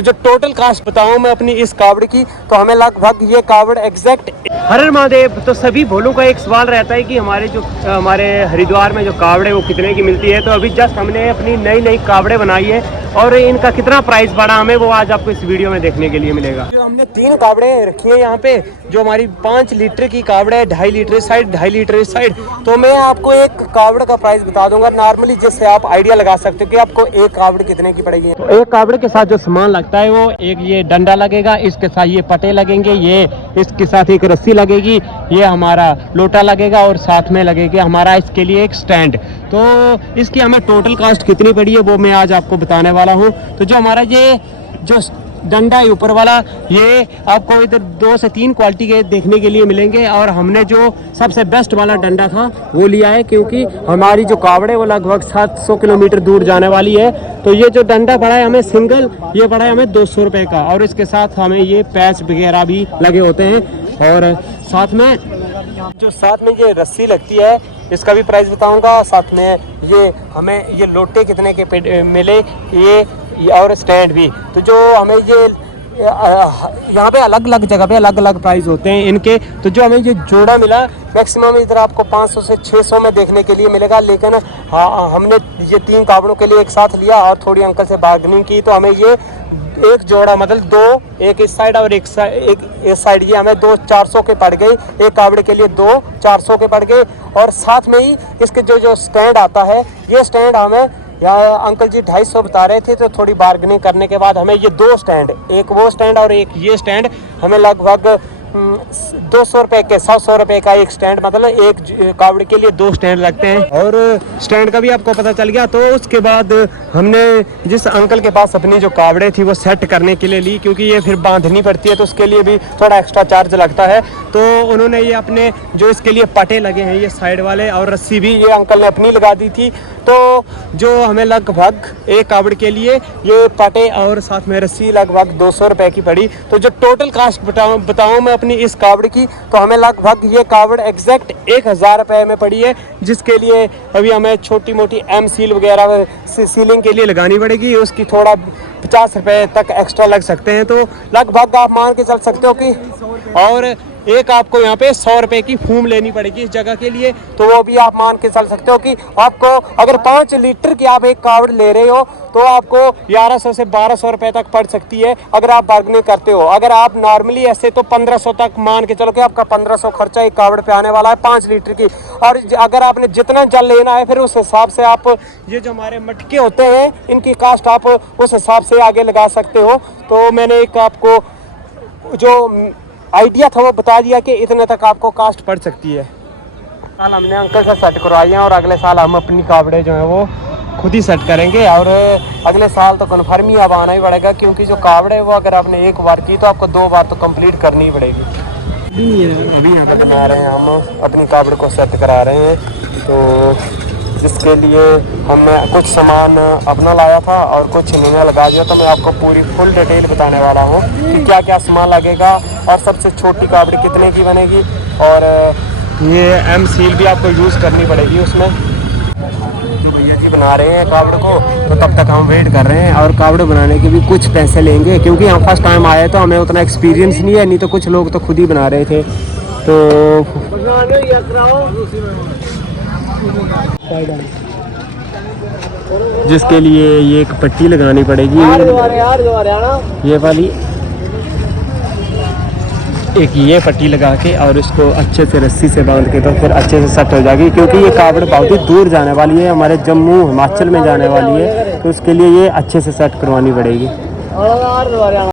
जो total cast बताऊं मैं अपनी इस कावड़ की, तो हमें लगभग ये कावड़ एग्जैक्ट। हर हर महादेव। तो सभी भोलों का एक सवाल रहता है कि हमारे हरिद्वार में जो कावड़ है वो कितने की मिलती है। तो अभी जस्ट हमने अपनी नई कावड़े बनाई है और इनका कितना प्राइस बढ़ा हमें वो आज आपको इस वीडियो में देखने के लिए मिलेगा। जो हमने 3 कावड़े रखी है यहाँ पे, जो हमारी 5 लीटर की कावड़ है, 2.5 लीटर इस साइड, 2.5 लीटर इस साइड। तो मैं आपको एक कावड़ का प्राइस बता दूंगा नॉर्मली, जिससे आप आइडिया लगा सकते हो कि आपको एक कावड़ कितने की पड़ेगी। तो एक कावड़ के साथ जो सामान लगता है वो एक ये डंडा लगेगा, इसके साथ ये पटे लगेंगे, ये इसके साथ एक रस्सी लगेगी, ये हमारा लोटा लगेगा और साथ में लगेगा हमारा इसके लिए एक स्टैंड। तो इसकी हमें टोटल कॉस्ट कितनी पड़ी है वो मैं आज आपको बताने वाला हूँ। तो जो हमारा ये जो डंडा है ऊपर वाला, ये आपको इधर 2 से 3 क्वालिटी के देखने के लिए मिलेंगे और हमने जो सबसे बेस्ट वाला डंडा था वो लिया है, क्योंकि हमारी जो कावड़ है वो लगभग 700 किलोमीटर दूर जाने वाली है। तो ये जो डंडा पड़ा है हमें सिंगल, ये पड़ा है हमें 200 रुपये का, और इसके साथ हमें ये पैच वगैरह भी लगे होते हैं। और साथ में ये रस्सी लगती है, इसका भी प्राइस बताऊंगा। साथ में ये हमें ये लोटे कितने के मिले ये और स्टैंड भी। तो जो हमें ये यहाँ पे अलग अलग जगह पे अलग अलग प्राइस होते हैं इनके। तो जो हमें ये जोड़ा मिला मैक्सिमम इधर आपको 500 से 600 में देखने के लिए मिलेगा, लेकिन हाँ हमने ये 3 कावड़ों के लिए एक साथ लिया और थोड़ी अंकल से बार्गेनिंग की, तो हमें ये एक जोड़ा मतलब 2, एक इस साइड और एक इस साइड, ये हमें 2 400 के पड़ गए। एक कावड़े के लिए 2 400 के पड़ गए। और साथ में ही इसके जो स्टैंड आता है, ये स्टैंड हमें यहाँ अंकल जी 250 बता रहे थे, तो थोड़ी बार्गेनिंग करने के बाद हमें ये 2 स्टैंड, एक वो स्टैंड और एक ये स्टैंड, हमें लगभग 200 रुपये के 100 रुपये का एक स्टैंड, मतलब एक कावड़ के लिए 2 स्टैंड लगते हैं। और स्टैंड का भी आपको पता चल गया। तो उसके बाद हमने जिस अंकल के पास अपनी जो कावड़े थी वो सेट करने के लिए ली, क्योंकि ये फिर बांधनी पड़ती है तो उसके लिए भी थोड़ा एक्स्ट्रा चार्ज लगता है। तो उन्होंने ये अपने जो इसके लिए पटे लगे हैं ये साइड वाले, और रस्सी भी ये अंकल ने अपनी लगा दी थी। तो जो हमें लगभग एक कावड़ के लिए ये पटे और साथ में रस्सी लगभग 200 रुपये की पड़ी। तो जो टोटल कास्ट बताऊँ मैं अपनी इस कावड़ की, तो हमें लगभग ये कावड़ एग्जैक्ट 1000 रुपये में पड़ी है, जिसके लिए अभी हमें छोटी मोटी एम सील वगैरह सीलिंग के लिए लगानी पड़ेगी, उसकी थोड़ा 50 रुपये तक एक्स्ट्रा लग सकते हैं। तो लगभग आप मान के चल सकते हो कि, और एक आपको यहाँ पे 100 रुपये की फूम लेनी पड़ेगी इस जगह के लिए। तो वो भी आप मान के चल सकते हो कि आपको अगर 5 लीटर की आप एक कावड़ ले रहे हो तो आपको 1100 से 1200 रुपये तक पड़ सकती है अगर आप बार्गेनिंग करते हो। अगर आप नॉर्मली ऐसे तो 1500 तक मान के चलो कि आपका 1500 खर्चा एक कावड़ पे आने वाला है 5 लीटर की। और अगर आपने जितना जल लेना है फिर उस हिसाब से आप ये जो हमारे मटके होते हैं इनकी कास्ट आप उस हिसाब से आगे लगा सकते हो। तो मैंने एक आपको जो आइडिया था वो बता दिया कि इतने तक आपको कास्ट पड़ सकती है। साल हमने अंकल से सेट करवाई हैं और अगले साल हम अपनी कावड़े जो है वो खुद ही सेट करेंगे। और अगले साल तो कन्फर्म ही अब आना ही पड़ेगा, क्योंकि जो कावड़े है वो अगर आपने एक बार की तो आपको 2 बार तो कंप्लीट करनी ही पड़ेगी। अभी यहाँ पे बना रहे हैं, हम अपनी कावड़ को सेट करा रहे हैं। तो जिसके लिए हमने कुछ सामान अपना लाया था और कुछ इन्होंने लगा दिया। तो मैं आपको पूरी फुल डिटेल बताने वाला हूँ कि क्या क्या सामान लगेगा और सबसे छोटी कावड़ी कितने की बनेगी, और ये एम सील भी आपको यूज़ करनी पड़ेगी उसमें। जो भैया जी बना रहे हैं कावड़ को, तो तब तक हम वेट कर रहे हैं। और कावड़ बनाने के भी कुछ पैसे लेंगे, क्योंकि हम फर्स्ट टाइम आए तो हमें उतना एक्सपीरियंस नहीं है, नहीं तो कुछ लोग तो खुद ही बना रहे थे। तो जिसके लिए ये एक पट्टी लगानी पड़ेगी, ये वाली एक ये पट्टी लगा के, और इसको अच्छे से रस्सी से बांध के तो फिर अच्छे से सेट हो जाएगी। क्योंकि ये कावड़ बहुत ही दूर जाने वाली है, हमारे जम्मू हिमाचल में जाने वाली है, तो उसके लिए ये अच्छे से सेट करवानी पड़ेगी।